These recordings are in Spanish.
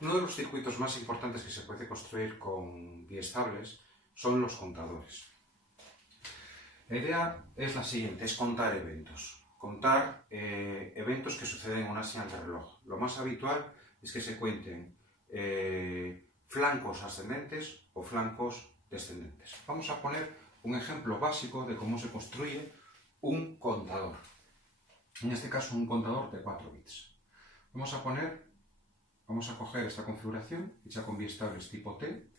Uno de los circuitos más importantes que se puede construir con biestables son los contadores. La idea es la siguiente, es contar eventos. Contar eventos que suceden en una señal de reloj. Lo más habitual es que se cuenten flancos ascendentes o flancos descendentes. Vamos a poner un ejemplo básico de cómo se construye un contador. En este caso, un contador de 4 bits. Vamos a coger esta configuración hecha con biestables tipo T,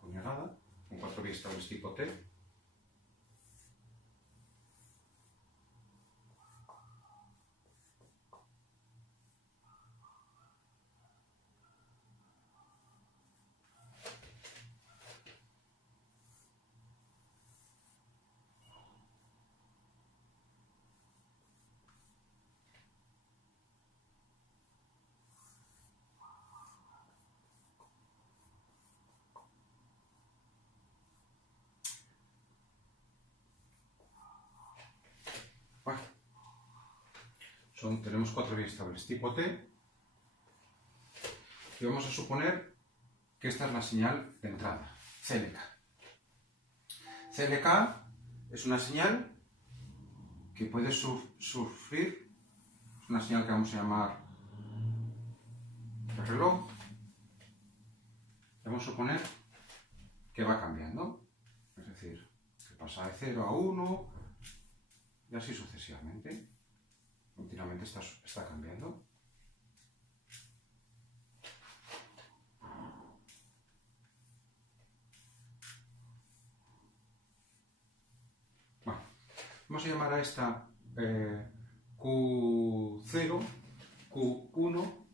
puñalada, con 4 biestables tipo T. Bueno, tenemos 4 biestables tipo T y vamos a suponer que esta es la señal de entrada, CLK. CLK es una señal que puede sufrir, es una señal que vamos a llamar de reloj. Vamos a suponer que va cambiando, es decir, que pasa de 0 a 1 y así sucesivamente. Continuamente está cambiando. Bueno, vamos a llamar a esta Q0, Q1,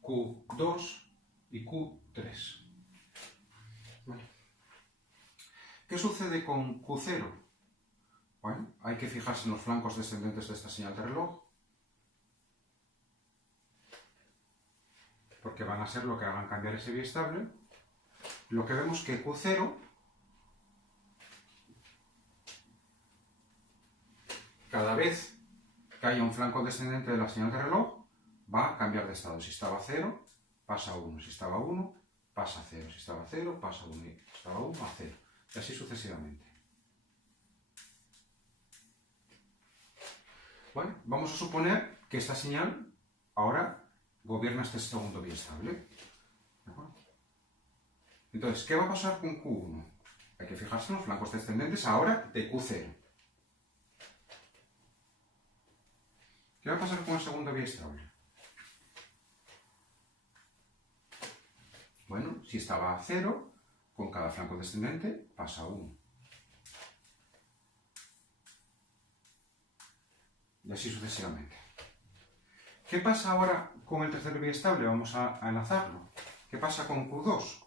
Q2 y Q3. Bueno, ¿qué sucede con Q0? Bueno, hay que fijarse en los flancos descendentes de esta señal de reloj, porque van a ser lo que hagan cambiar ese biestable. Lo que vemos es que Q0, cada vez que haya un flanco descendente de la señal de reloj, va a cambiar de estado. Si estaba 0, pasa a 1. Si estaba 1, pasa a 0. Si estaba 0, pasa a 1. Si estaba 1, a 0. Y así sucesivamente. Bueno, vamos a suponer que esta señal ahora gobierna este segundo biestable. Entonces, ¿qué va a pasar con Q1? Hay que fijarse en los flancos descendentes ahora de Q0. ¿Qué va a pasar con el segundo biestable? Bueno, si estaba a 0, con cada flanco descendente pasa a 1. Y así sucesivamente. ¿Qué pasa ahora con el tercer biestable? Vamos a enlazarlo. ¿Qué pasa con Q2?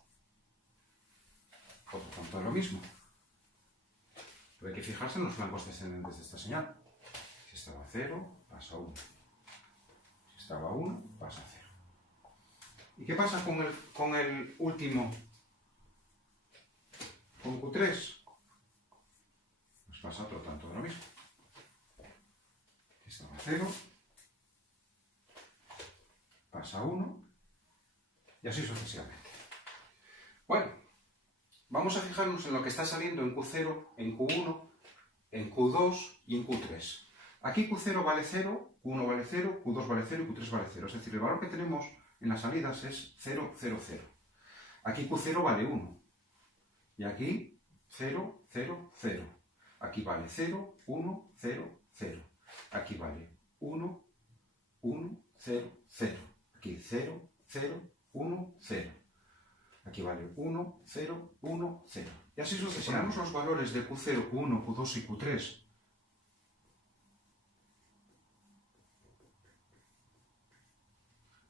Por lo tanto, lo mismo. Pero hay que fijarse en los flancos descendentes de esta señal. Si estaba a 0, pasa a 1. Si estaba a 1, pasa a 0. ¿Y qué pasa con el último? Con Q3. Pues pasa otro tanto de lo mismo. Si estaba a 0, pasa a 1 y así sucesivamente. Bueno, vamos a fijarnos en lo que está saliendo en Q0, en Q1, en Q2 y en Q3. Aquí Q0 vale 0, Q1 vale 0, Q2 vale 0 y Q3 vale 0. Es decir, el valor que tenemos en las salidas es 0, 0, 0. Aquí Q0 vale 1. Y aquí 0, 0, 0. Aquí vale 0, 1, 0, 0. Aquí vale 1, 1, 0, 0. Aquí 0, 0, 1, 0. Aquí vale 1, 0, 1, 0. Y así sucesivamente. Si ponemos los valores de Q0, Q1, Q2 y Q3,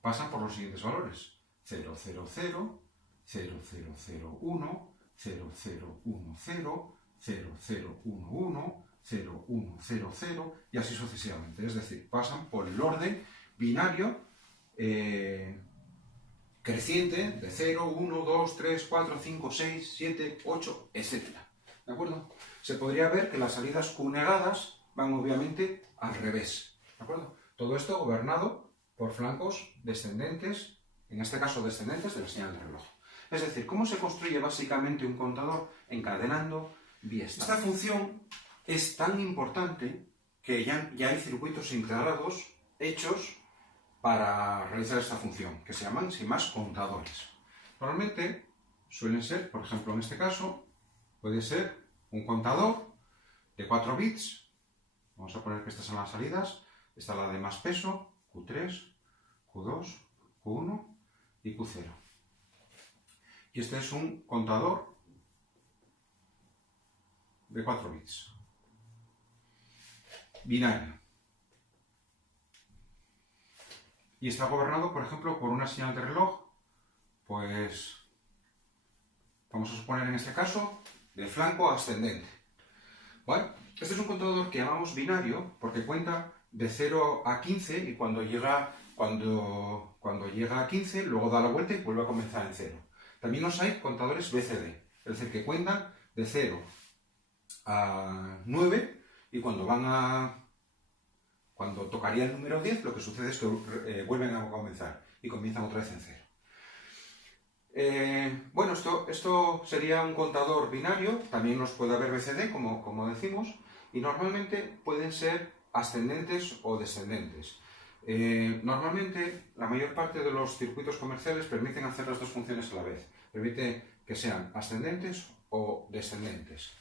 pasan por los siguientes valores. 0, 0, 0, 0, 0, 0, 1, 0, 0, 1, 0, 0, 0, 1, 1, 0, 1, 0, 0, y así sucesivamente. Es decir, pasan por el orden binario creciente de 0, 1, 2, 3, 4, 5, 6, 7, 8, etc. ¿De acuerdo? Se podría ver que las salidas Q negadas van obviamente al revés. ¿De acuerdo? Todo esto gobernado por flancos descendentes, en este caso descendentes de la señal de reloj. Es decir, ¿cómo se construye básicamente un contador? Encadenando vías. Esta función es tan importante que ya hay circuitos integrados hechos para realizar esta función, que se llaman, sin más, contadores. Normalmente suelen ser, por ejemplo, en este caso, puede ser un contador de 4 bits. Vamos a poner que estas son las salidas. Esta es la de más peso, Q3, Q2, Q1 y Q0. Y este es un contador de 4 bits. Binario. Y está gobernado, por ejemplo, por una señal de reloj, pues vamos a suponer en este caso de flanco ascendente. ¿Vale? Este es un contador que llamamos binario porque cuenta de 0 a 15 y cuando llega a 15 luego da la vuelta y vuelve a comenzar en 0. También los hay contadores BCD, es decir, que cuentan de 0 a 9 y cuando tocaría el número 10 lo que sucede es que vuelven a comenzar y comienzan otra vez en 0. Bueno, esto sería un contador binario, también los puede haber BCD, como decimos, y normalmente pueden ser ascendentes o descendentes. Normalmente, la mayor parte de los circuitos comerciales permiten hacer las dos funciones a la vez. Permite que sean ascendentes o descendentes.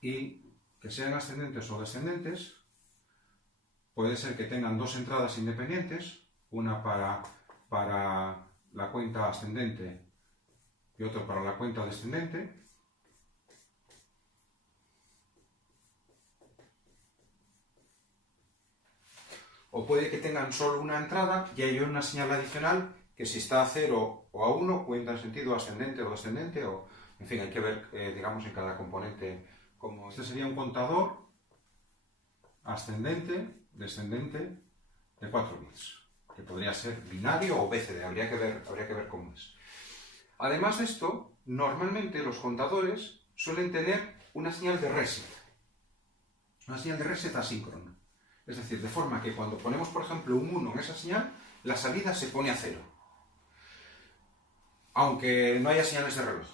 Y que sean ascendentes o descendentes, puede ser que tengan dos entradas independientes, una para la cuenta ascendente y otra para la cuenta descendente. O puede que tengan solo una entrada y hay una señal adicional que si está a 0 o a 1 cuenta en sentido ascendente o descendente, o en fin, hay que ver, digamos, en cada componente cómo. Este sería un contador ascendente, descendente de 4 bits, que podría ser binario o BCD, habría que ver cómo es. Además de esto, normalmente los contadores suelen tener una señal de reset asíncrona. Es decir, de forma que cuando ponemos, por ejemplo, un 1 en esa señal, la salida se pone a 0, aunque no haya señales de reloj.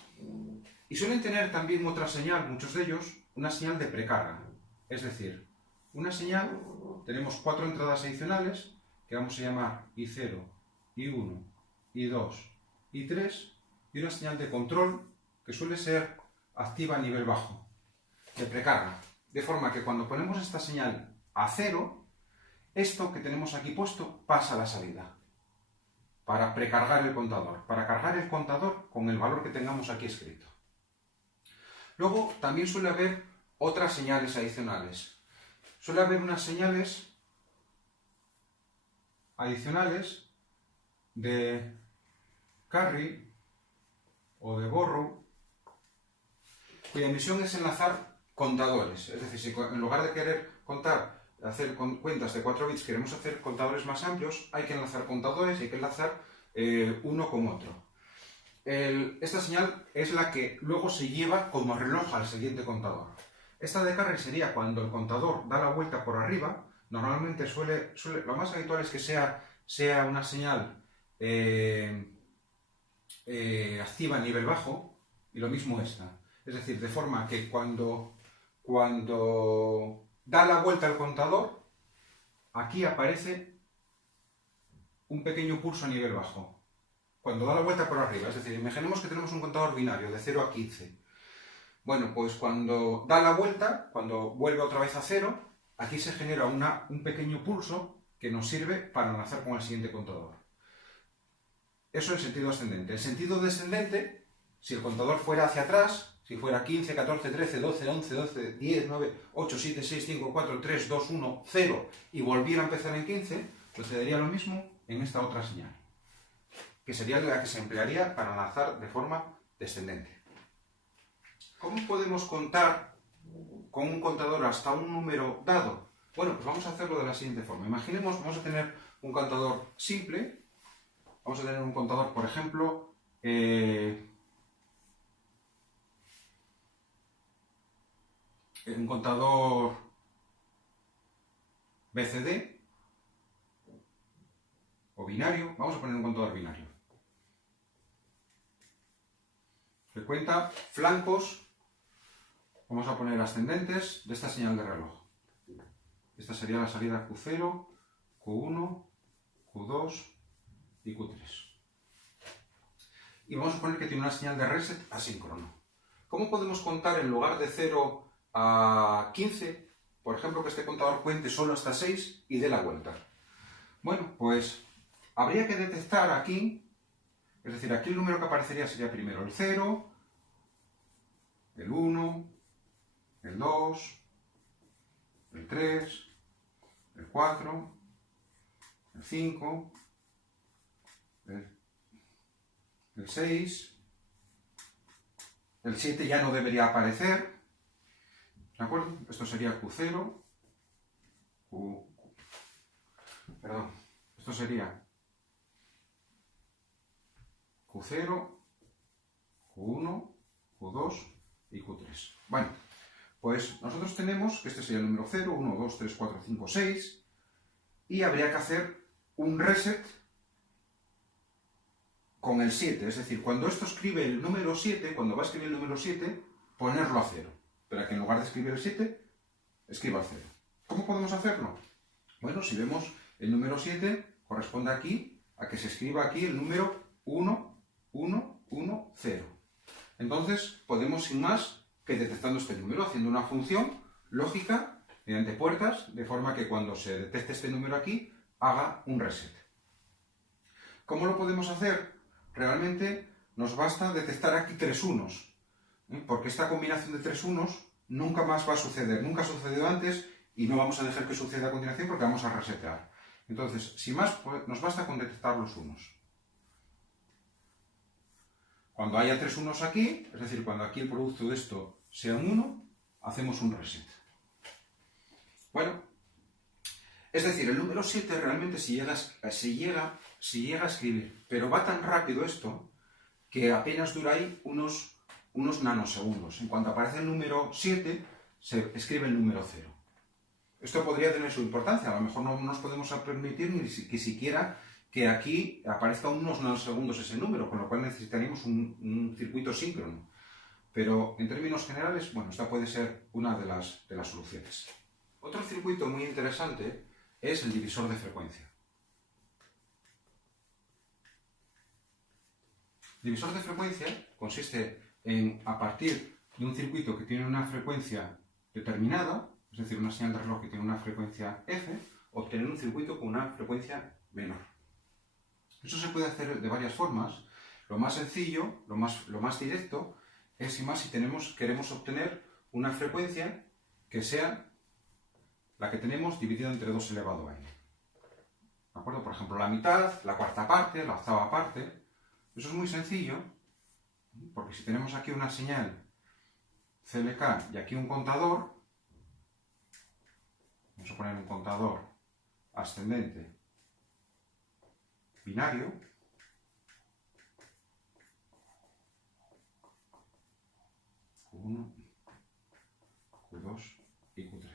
Y suelen tener también otra señal, muchos de ellos, una señal de precarga. Es decir, una señal, tenemos 4 entradas adicionales, que vamos a llamar I0, I1, I2, I3, y una señal de control que suele ser activa a nivel bajo, de precarga. De forma que cuando ponemos esta señal a 0, esto que tenemos aquí puesto pasa a la salida, para precargar el contador, para cargar el contador con el valor que tengamos aquí escrito. Luego también suele haber otras señales adicionales. Suele haber unas señales adicionales de carry o de borrow, cuya misión es enlazar contadores. Es decir, si en lugar de querer hacer cuentas de 4 bits, queremos hacer contadores más amplios, hay que enlazar contadores y hay que enlazar uno con otro. Esta señal es la que luego se lleva como reloj al siguiente contador. Esta de carry sería cuando el contador da la vuelta por arriba. Normalmente lo más habitual es que sea una señal activa a nivel bajo, y lo mismo esta. Es decir, de forma que cuando da la vuelta al contador, aquí aparece un pequeño pulso a nivel bajo. Cuando da la vuelta por arriba, es decir, imaginemos que tenemos un contador binario de 0 a 15. Bueno, pues cuando da la vuelta, cuando vuelve otra vez a 0, aquí se genera un pequeño pulso que nos sirve para enlazar con el siguiente contador. Eso en sentido ascendente. En sentido descendente, si el contador fuera hacia atrás, si fuera 15, 14, 13, 12, 11, 12, 10, 9, 8, 7, 6, 5, 4, 3, 2, 1, 0 y volviera a empezar en 15, sucedería lo mismo en esta otra señal, que sería la que se emplearía para enlazar de forma descendente. ¿Cómo podemos contar con un contador hasta un número dado? Bueno, pues vamos a hacerlo de la siguiente forma. Imaginemos, vamos a tener un contador simple. Vamos a tener un contador, por ejemplo, un contador BCD, binario, vamos a poner un contador binario, que cuenta flancos, vamos a poner ascendentes de esta señal de reloj. Esta sería la salida Q0, Q1, Q2 y Q3. Y vamos a poner que tiene una señal de reset asíncrono. ¿Cómo podemos contar en lugar de 0 a 15? Por ejemplo, que este contador cuente solo hasta 6 y dé la vuelta. Bueno, pues habría que detectar aquí, es decir, aquí el número que aparecería sería primero el 0, el 1, el 2, el 3, el 4, el 5, el 6, el 7 ya no debería aparecer, ¿de acuerdo? Esto sería Q0, esto sería Q0, Q1, Q2 y Q3. Bueno, pues nosotros tenemos que este sería el número 0, 1, 2, 3, 4, 5, 6, y habría que hacer un reset con el 7, es decir, cuando esto escribe el número 7, cuando va a escribir el número 7, ponerlo a 0, pero que en lugar de escribir el 7, escriba el 0. ¿Cómo podemos hacerlo? Bueno, si vemos el número 7, corresponde aquí a que se escriba aquí el número 1, 1, 1, 0. Entonces, podemos sin más que detectando este número, haciendo una función lógica mediante puertas, de forma que cuando se detecte este número aquí, haga un reset. ¿Cómo lo podemos hacer? Realmente nos basta detectar aquí 3 unos, porque esta combinación de 3 unos nunca más va a suceder, nunca ha sucedido antes y no vamos a dejar que suceda a continuación porque vamos a resetear. Entonces, sin más, pues, nos basta con detectar los unos. Cuando haya 3 unos aquí, es decir, cuando aquí el producto de esto sea un 1, hacemos un reset. Bueno, es decir, el número 7 realmente si llega a escribir, pero va tan rápido esto que apenas dura ahí unos nanosegundos. En cuanto aparece el número 7, se escribe el número 0. Esto podría tener su importancia, a lo mejor no nos podemos permitir ni siquiera que aquí aparezca unos nanosegundos ese número, con lo cual necesitaríamos un circuito síncrono. Pero en términos generales, bueno, esta puede ser una de las soluciones. Otro circuito muy interesante es el divisor de frecuencia. El divisor de frecuencia consiste en, a partir de un circuito que tiene una frecuencia determinada, es decir, una señal de reloj que tiene una frecuencia F, obtener un circuito con una frecuencia menor. Eso se puede hacer de varias formas. Lo más sencillo, lo más directo, es si queremos obtener una frecuencia que sea la que tenemos dividida entre 2 elevado a n. ¿De acuerdo? Por ejemplo, la mitad, la cuarta parte, la octava parte. Eso es muy sencillo, porque si tenemos aquí una señal CLK y aquí un contador, vamos a poner un contador ascendente binario, Q1, Q2 y Q3.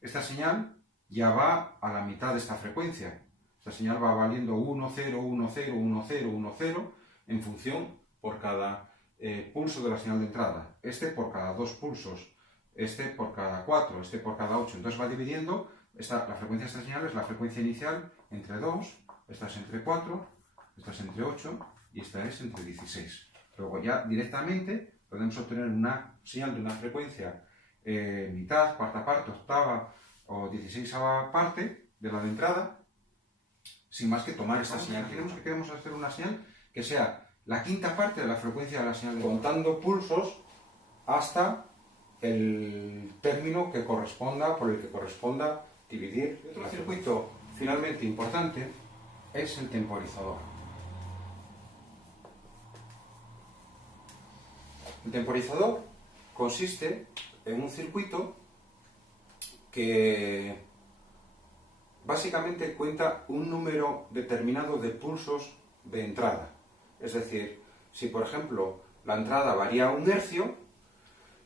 Esta señal ya va a la mitad de esta frecuencia. Esta señal va valiendo 1, 0, 1, 0, 1, 0, 1, 0 en función por cada pulso de la señal de entrada. Este por cada 2 pulsos, este por cada 4, este por cada 8. Entonces va dividiendo, la frecuencia de esta señal es la frecuencia inicial entre 2, esta es entre 4, esta es entre 8 y esta es entre 16. Luego ya directamente podemos obtener una señal de una frecuencia mitad, cuarta parte, octava o 16ª parte de la de entrada, sin más que tomar esta señal. Queremos hacer una señal que sea la quinta parte de la frecuencia de la señal, contando pulsos hasta el término que corresponda, por el que corresponda dividir. Otro circuito finalmente importante es el temporizador. El temporizador consiste en un circuito que básicamente cuenta un número determinado de pulsos de entrada. Es decir, si por ejemplo la entrada varía 1 hercio,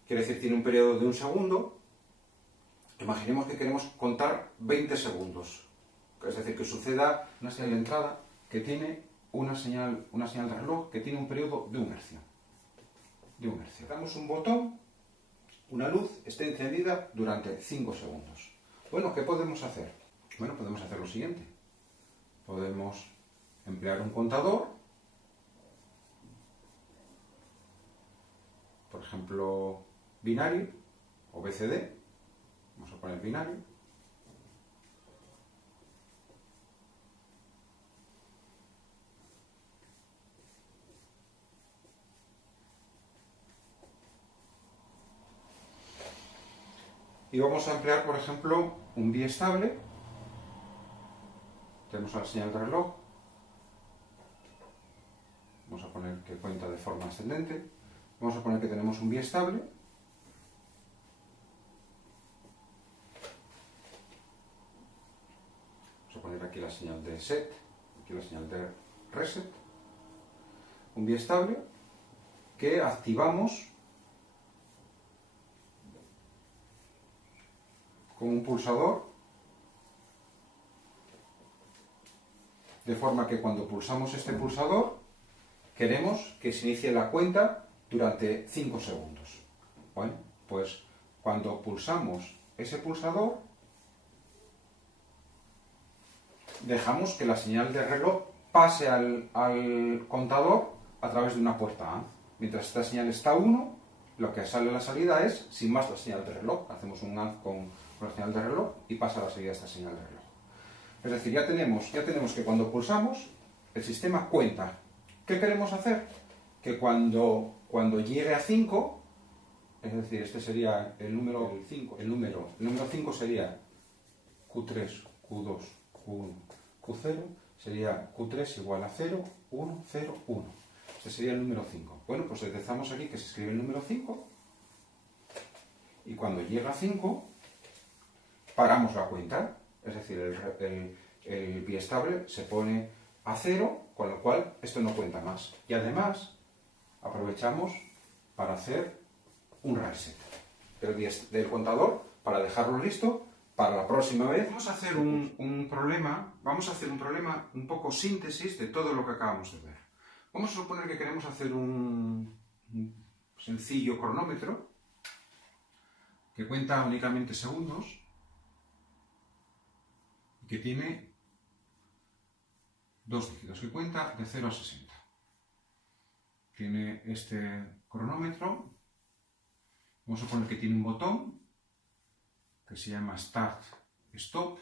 quiere decir tiene un periodo de 1 segundo, imaginemos que queremos contar 20 segundos. Es decir, que suceda una señal de entrada que tiene una señal de reloj que tiene un periodo de 1 hercio. Damos un botón, una luz esté encendida durante 5 segundos. Bueno, ¿qué podemos hacer? Bueno, podemos hacer lo siguiente. Podemos emplear un contador, por ejemplo, binario o BCD. Vamos a poner binario. Y vamos a emplear, por ejemplo, un biestable. Tenemos la señal de reloj. Vamos a poner que cuenta de forma ascendente. Vamos a poner que tenemos un biestable. Vamos a poner aquí la señal de set, aquí la señal de reset. Un biestable que activamos con un pulsador, de forma que cuando pulsamos este pulsador queremos que se inicie la cuenta durante 5 segundos. Bueno, pues cuando pulsamos ese pulsador dejamos que la señal de reloj pase al contador a través de una puerta AND. Mientras esta señal está a 1, lo que sale a la salida es sin más la señal de reloj. Hacemos un AND con la señal de reloj y pasa a la salida esta señal de reloj. Es decir, ya tenemos que cuando pulsamos, el sistema cuenta. ¿Qué queremos hacer? Que cuando llegue a 5, es decir, este sería el número 5, el número 5 sería Q3, Q2, Q1, Q0, sería Q3 igual a 0, 1, 0, 1. Este sería el número 5. Bueno, pues detectamos aquí que se escribe el número 5 y cuando llega a 5 paramos la cuenta, es decir, el biestable se pone a 0, con lo cual esto no cuenta más. Y además aprovechamos para hacer un reset del contador para dejarlo listo para la próxima vez. Vamos a hacer un problema un poco síntesis de todo lo que acabamos de ver. Vamos a suponer que queremos hacer un sencillo cronómetro que cuenta únicamente segundos y que tiene 2 dígitos, que cuenta de 0 a 60. Tiene este cronómetro, vamos a suponer que tiene un botón que se llama Start Stop,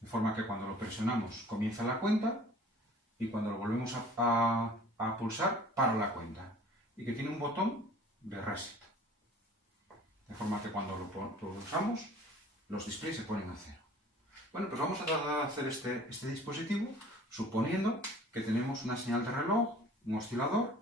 de forma que cuando lo presionamos comienza la cuenta y cuando lo volvemos a pulsar para la cuenta, y que tiene un botón de Reset, de forma que cuando lo pulsamos los displays se ponen a 0. Bueno, pues vamos a tratar de hacer este dispositivo suponiendo que tenemos una señal de reloj, un oscilador,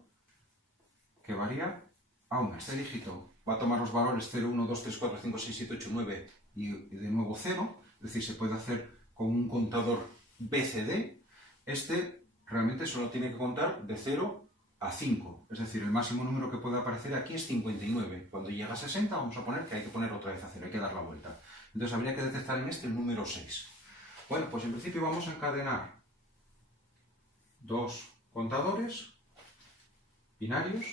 que varía a 1. Este dígito va a tomar los valores 0, 1, 2, 3, 4, 5, 6, 7, 8, 9 y de nuevo 0, es decir, se puede hacer con un contador BCD. Este realmente solo tiene que contar de 0 a 5, es decir, el máximo número que puede aparecer aquí es 59. Cuando llega a 60 vamos a poner que hay que poner otra vez a 0, hay que dar la vuelta. Entonces habría que detectar en este el número 6. Bueno, pues en principio vamos a encadenar 2 contadores binarios,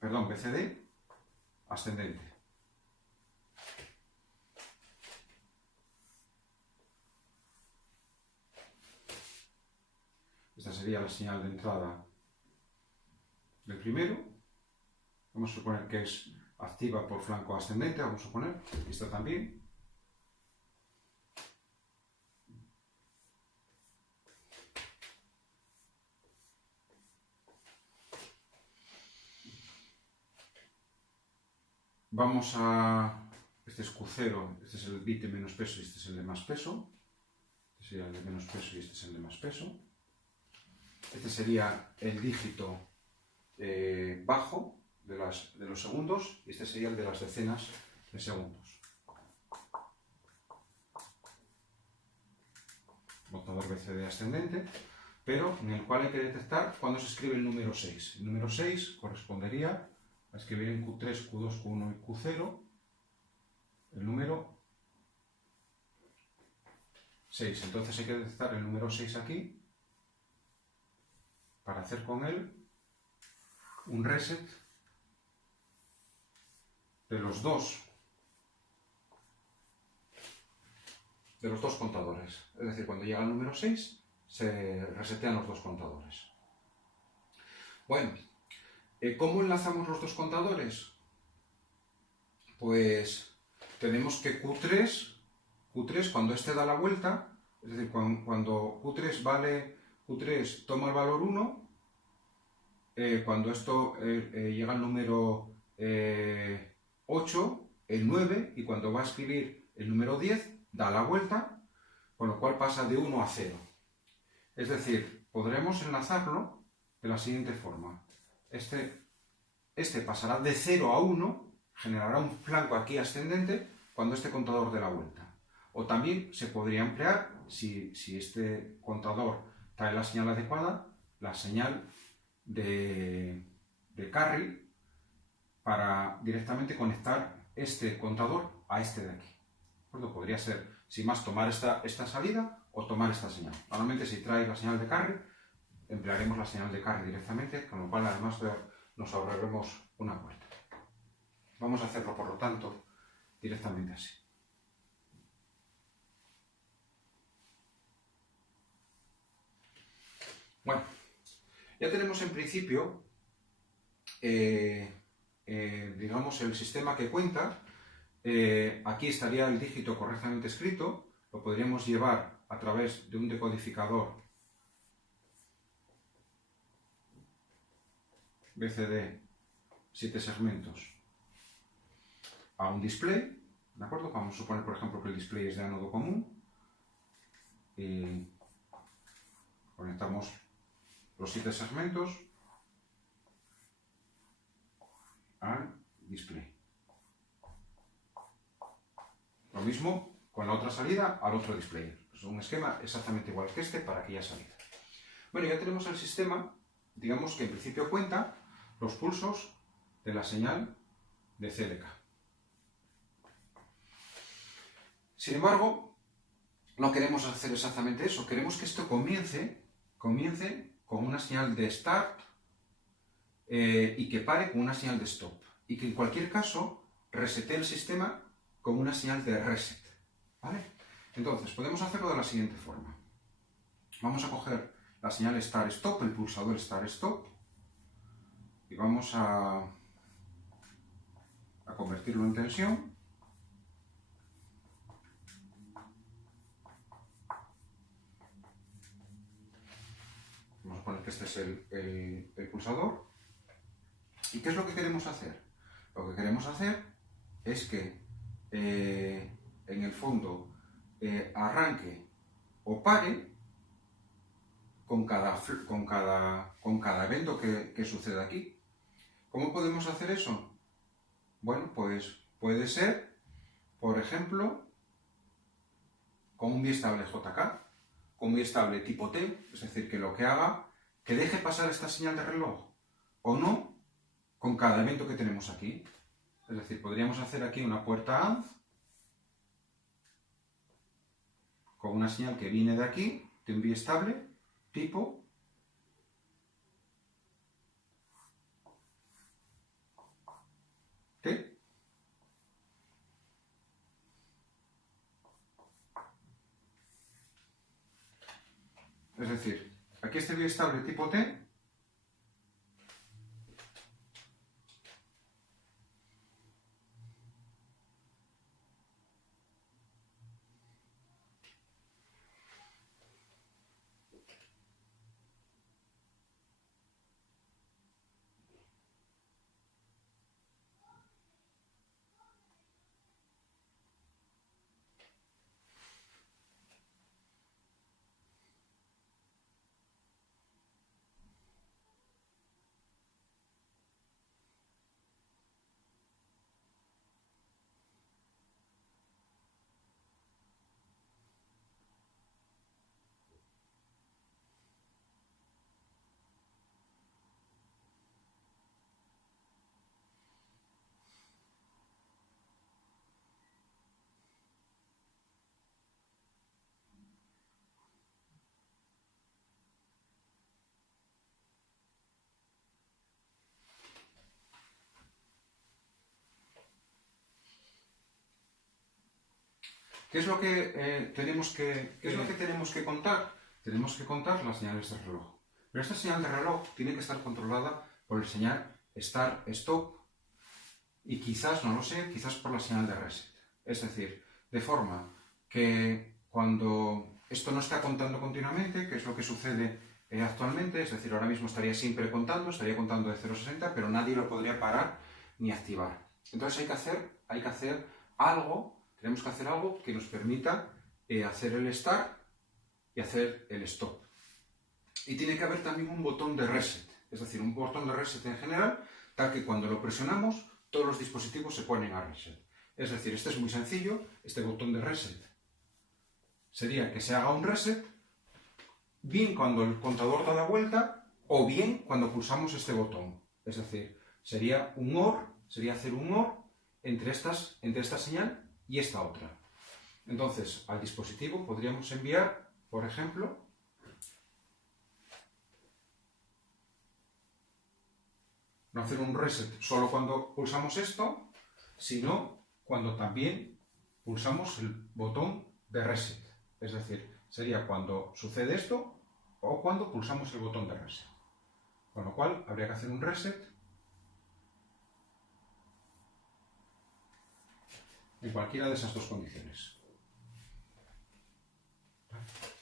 BCD, ascendente. Esta sería la señal de entrada del primero. Vamos a suponer que es activa por flanco ascendente, vamos a suponer, esta también. Vamos a... Este es Q0, este es el bit de menos peso y este es el de más peso. Este sería el de menos peso y este es el de más peso. Este sería el dígito bajo de los segundos y este sería el de las decenas de segundos. Contador BCD ascendente, pero en el cual hay que detectar cuando se escribe el número 6. El número 6 correspondería a escribir en Q3, Q2, Q1 y Q0 el número 6. Entonces hay que detectar el número 6 aquí para hacer con él un reset de los dos contadores. Es decir, cuando llega el número 6 se resetean los dos contadores. Bueno, ¿cómo enlazamos los dos contadores? Pues tenemos que Q3 cuando este da la vuelta, es decir, cuando Q3 toma el valor 1, cuando esto llega al número 8, el 9, y cuando va a escribir el número 10, da la vuelta, con lo cual pasa de 1 a 0. Es decir, podremos enlazarlo de la siguiente forma. Este pasará de 0 a 1, generará un flanco aquí ascendente cuando este contador dé la vuelta. O también se podría emplear, si este contador trae la señal adecuada, la señal de carry para directamente conectar este contador a este de aquí. Podría ser, sin más, tomar esta salida o tomar esta señal. Normalmente si trae la señal de carry, emplearemos la señal de carry directamente, con lo cual además nos ahorraremos una puerta. Vamos a hacerlo, por lo tanto, directamente así. Bueno, ya tenemos en principio, digamos, el sistema que cuenta. Aquí estaría el dígito correctamente escrito, lo podríamos llevar a través de un decodificador BCD 7 segmentos a un display, ¿de acuerdo? Vamos a suponer, por ejemplo, que el display es de ánodo común y conectamos los 7 segmentos al display. Lo mismo con la otra salida al otro display. Es un esquema exactamente igual que este para aquella salida. Bueno, ya tenemos el sistema, digamos que en principio cuenta los pulsos de la señal de CDK. Sin embargo, no queremos hacer exactamente eso. Queremos que esto comience con una señal de start y que pare con una señal de stop. Y que en cualquier caso resete el sistema con una señal de reset. ¿Vale? Entonces, podemos hacerlo de la siguiente forma. Vamos a coger la señal start-stop, el pulsador start-stop, y vamos a convertirlo en tensión. Vamos a poner que este es el pulsador. ¿Y qué es lo que queremos hacer? Lo que queremos hacer es que en el fondo arranque o pare con cada evento que suceda aquí. ¿Cómo podemos hacer eso? Bueno, pues puede ser, por ejemplo, con un biestable JK, con un biestable tipo T, es decir, que lo que haga, que deje pasar esta señal de reloj, o no, con cada evento que tenemos aquí. Es decir, podríamos hacer aquí una puerta AND, con una señal que viene de aquí, de un biestable, tipo T. Es decir, aquí este biestable tipo T ¿Qué es lo que tenemos que contar? Tenemos que contar las señales de reloj. Pero esta señal de reloj tiene que estar controlada por el señal start, stop y quizás, no lo sé, quizás por la señal de reset. Es decir, de forma que cuando esto no está contando continuamente, que es lo que sucede actualmente, es decir, ahora mismo estaría siempre contando, estaría contando de 0 a 60, pero nadie lo podría parar ni activar. Entonces hay que hacer algo, tenemos que hacer algo que nos permita hacer el start y hacer el stop. Y tiene que haber también un botón de reset, es decir, un botón de reset en general, tal que cuando lo presionamos, todos los dispositivos se ponen a reset. Es decir, este es muy sencillo, este botón de reset sería que se haga un reset, bien cuando el contador da la vuelta, o bien cuando pulsamos este botón. Es decir, sería un OR, sería hacer un OR entre esta señal y esta otra. Entonces, al dispositivo podríamos enviar, por ejemplo, no hacer un reset solo cuando pulsamos esto, sino cuando también pulsamos el botón de reset. Es decir, sería cuando sucede esto o cuando pulsamos el botón de reset. Con lo cual, habría que hacer un reset en cualquiera de esas dos condiciones.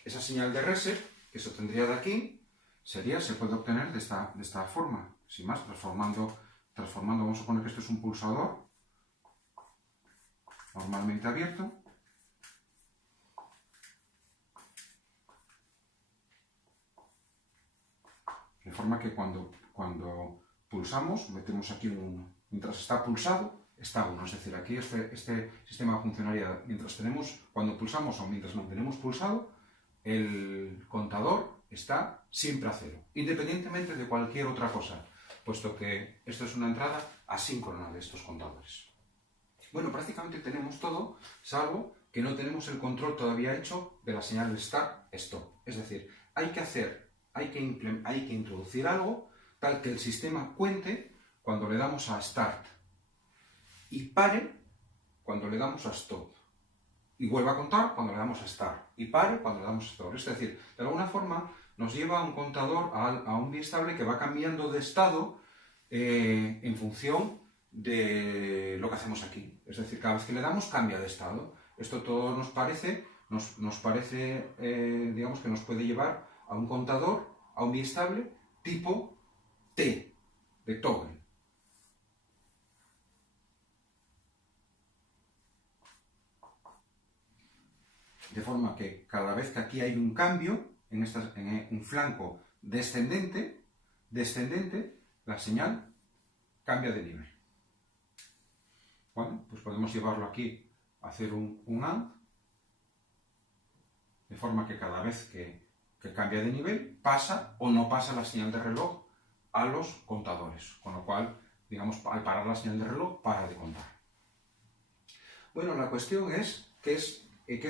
Esa señal de reset, que se obtendría de aquí, se puede obtener de esta forma. Sin más, transformando, vamos a suponer que esto es un pulsador normalmente abierto. De forma que cuando pulsamos, metemos aquí un 1. Mientras está pulsado, está 1. Es decir, aquí este sistema funcionaría cuando pulsamos o mientras mantenemos pulsado, el contador está siempre a 0, independientemente de cualquier otra cosa, puesto que esto es una entrada asíncrona de estos contadores. Bueno, prácticamente tenemos todo, salvo que no tenemos el control todavía hecho de la señal start-stop. Es decir, hay que introducir algo tal que el sistema cuente cuando le damos a start y pare cuando le damos a stop. Y vuelva a contar cuando le damos a start y pare cuando le damos a stop. Es decir, de alguna forma nos lleva a un contador, a un biestable que va cambiando de estado en función de lo que hacemos aquí. Es decir, cada vez que le damos cambia de estado. Esto todo nos parece, digamos que nos puede llevar a un contador, a un biestable tipo T, de toggle. De forma que cada vez que aquí hay un cambio, en un flanco descendente, la señal cambia de nivel. Bueno, pues podemos llevarlo aquí a hacer un AND, de forma que cada vez que cambia de nivel, pasa o no pasa la señal de reloj a los contadores. Con lo cual, digamos, al parar la señal de reloj, para de contar. Bueno, la cuestión es, ¿qué es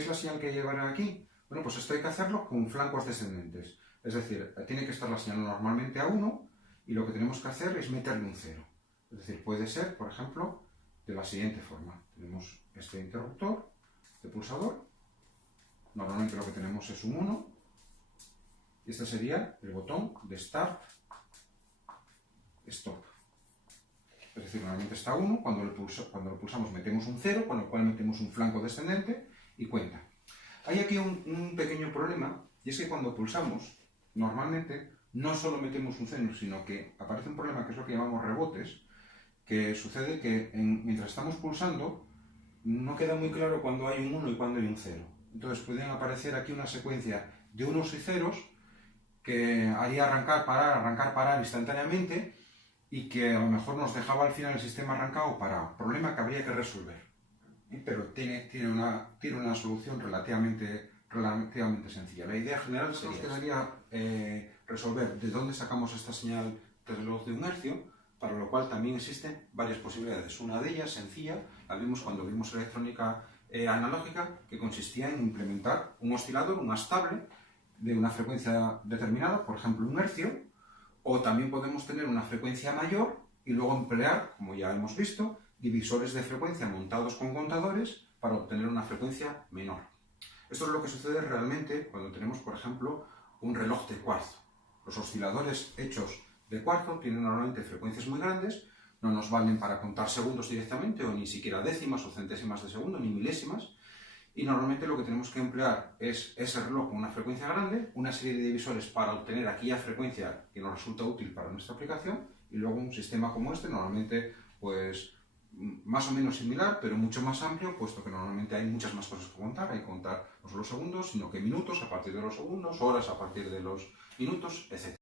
la señal que llevará aquí? Bueno, pues esto hay que hacerlo con flancos descendentes. Es decir, tiene que estar la señal normalmente a 1 y lo que tenemos que hacer es meterle un 0. Es decir, puede ser, por ejemplo, de la siguiente forma. Tenemos este interruptor, este pulsador. Normalmente lo que tenemos es un 1. Y este sería el botón de Start, Stop. Es decir, normalmente está 1, cuando lo pulsamos metemos un 0, con lo cual metemos un flanco descendente y cuenta. Hay aquí un pequeño problema, y es que cuando pulsamos, normalmente no solo metemos un 0, sino que aparece un problema que es lo que llamamos rebotes, que sucede que mientras estamos pulsando, no queda muy claro cuando hay un 1 y cuando hay un 0. Entonces pueden aparecer aquí una secuencia de unos y ceros que haría arrancar, parar instantáneamente, y que a lo mejor nos dejaba al final el sistema arrancado para problema que habría que resolver. Pero tiene una solución relativamente sencilla. La idea general sería resolver de dónde sacamos esta señal de reloj de un hercio, para lo cual también existen varias posibilidades. Una de ellas, sencilla, la vimos cuando vimos electrónica analógica, que consistía en implementar un oscilador, un astable, de una frecuencia determinada, por ejemplo un hercio, o también podemos tener una frecuencia mayor y luego emplear, como ya hemos visto, divisores de frecuencia montados con contadores para obtener una frecuencia menor. Esto es lo que sucede realmente cuando tenemos, por ejemplo, un reloj de cuarzo. Los osciladores hechos de cuarzo tienen normalmente frecuencias muy grandes, no nos valen para contar segundos directamente, o ni siquiera décimas o centésimas de segundo, ni milésimas, y normalmente lo que tenemos que emplear es ese reloj con una frecuencia grande, una serie de divisores para obtener aquella frecuencia que nos resulta útil para nuestra aplicación, y luego un sistema como este, normalmente pues más o menos similar, pero mucho más amplio, puesto que normalmente hay muchas más cosas que contar. Hay que contar no solo segundos, sino que minutos a partir de los segundos, horas a partir de los minutos, etc.